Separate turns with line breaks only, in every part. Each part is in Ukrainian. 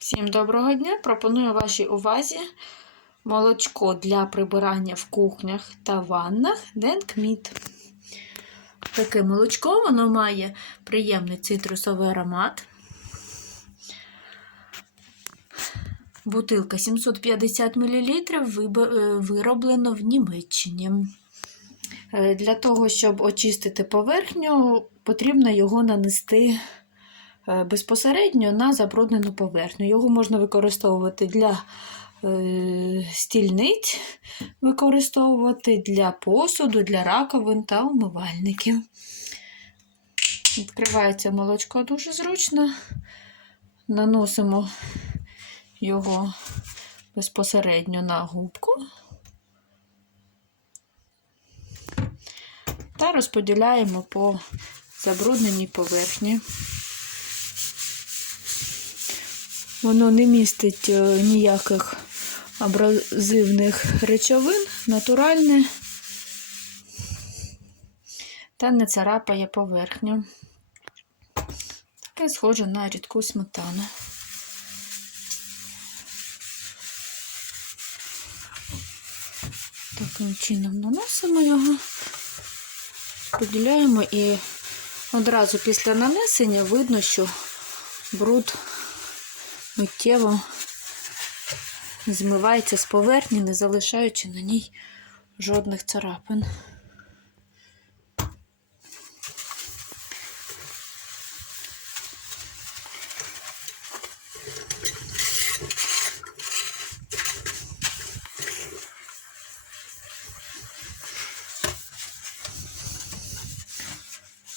Всім доброго дня! Пропоную вашій увазі молочко для прибирання в кухнях та ваннах Денкміт. Таке молочко воно має приємний цитрусовий аромат. Бутилка 750 мл е, вироблено в Німеччині. Е, Для того, щоб очистити поверхню, потрібно його нанести безпосередньо на забруднену поверхню. Його можна використовувати для е, стільниць, використовувати для посуду, для раковин та умивальників. Відкривається молочко дуже зручно. Наносимо його безпосередньо на губку та розподіляємо по забрудненій поверхні. Воно не містить е, ніяких абразивних речовин, натуральне та не царапає поверхню. Таке схоже на рідку сметану. Таким чином наносимо його, поділяємо і одразу після нанесення видно, що бруд миттєво змивається з поверхні, не залишаючи на ній жодних царапин.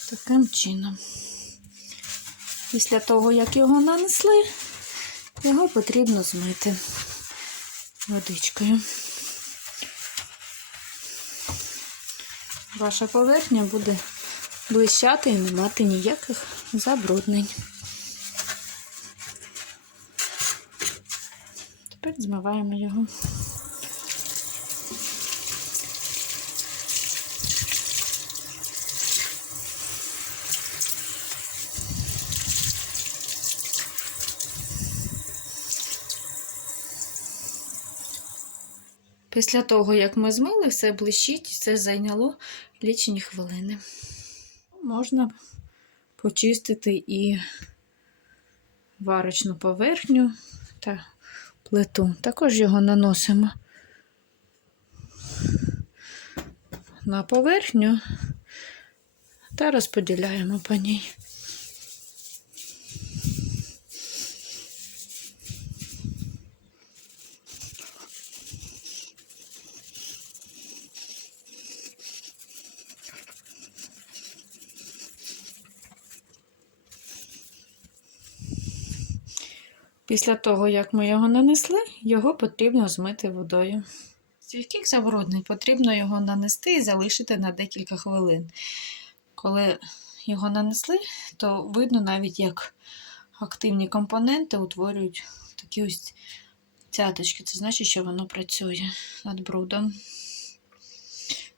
Таким чином. Після того, як його нанесли, його потрібно змити водичкою. Ваша поверхня буде блищати і не мати ніяких забруднень. Тепер змиваємо його. Після того, як ми змили, все блищить, це зайняло лічені хвилини. Можна почистити і варочну поверхню та плиту. Також його наносимо на поверхню та розподіляємо по ній. Після того, як ми його нанесли, його потрібно змити водою. Стійких забруднень потрібно його нанести і залишити на декілька хвилин. Коли його нанесли, то видно навіть, як активні компоненти утворюють такі ось цяточки. Це значить, що воно працює над брудом.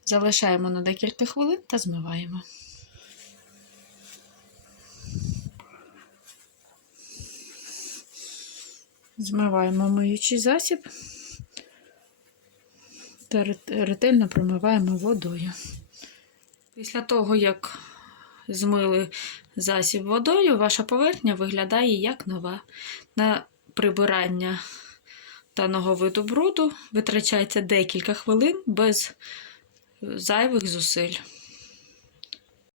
Залишаємо на декілька хвилин та змиваємо. Змиваємо миючий засіб та ретельно промиваємо водою. Після того, як змили засіб водою, ваша поверхня виглядає як нова. На прибирання даного виду бруду витрачається декілька хвилин без зайвих зусиль.